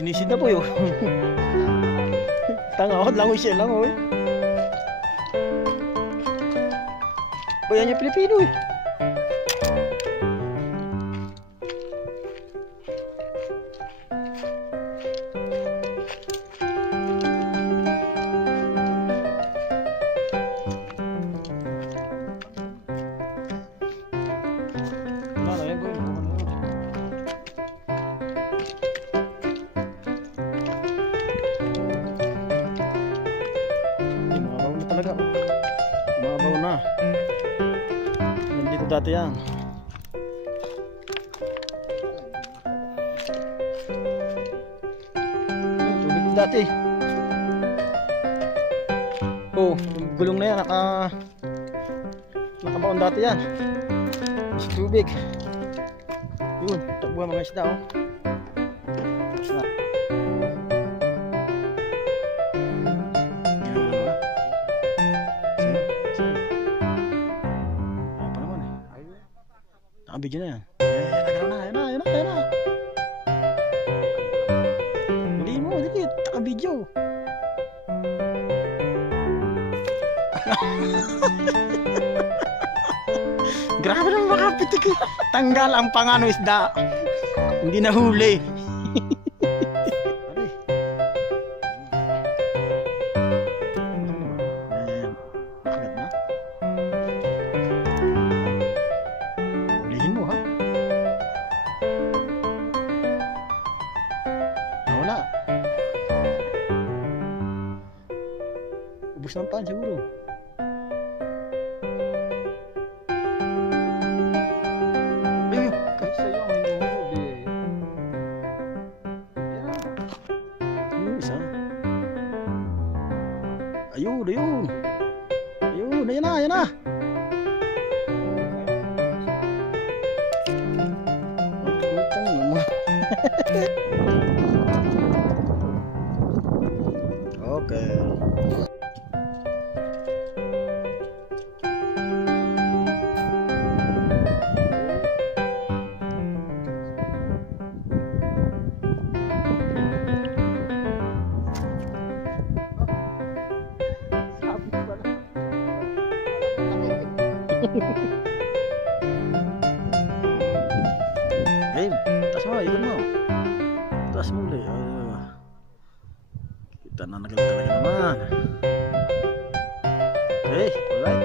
Sinisid na po yun. Tangawad lang siya lang oy. Bayan niya Pilipino eh. Umabaw na. Nandito dati yan. Tubig dati. Oh, gulong na yan. Nakabaon dati yan. Mas tubig. Yun, takbuhan mga isda oh. Nakabidyo na yan. Ayan na. Huliin mo, dikit. Nakabidyo. Grabe naman makapitik. Tanggal ang pangano isda. Hindi na huli. Ubus ng paan siguro. Ayun, kahit sa'yo ang hinuhulog eh. Ayun, isa. Ayun. Ayan na. Utang naman. Okay. Game, taas mo, ikot mo. Taas mo ulit. Kita na talaga naman. Okay, alright.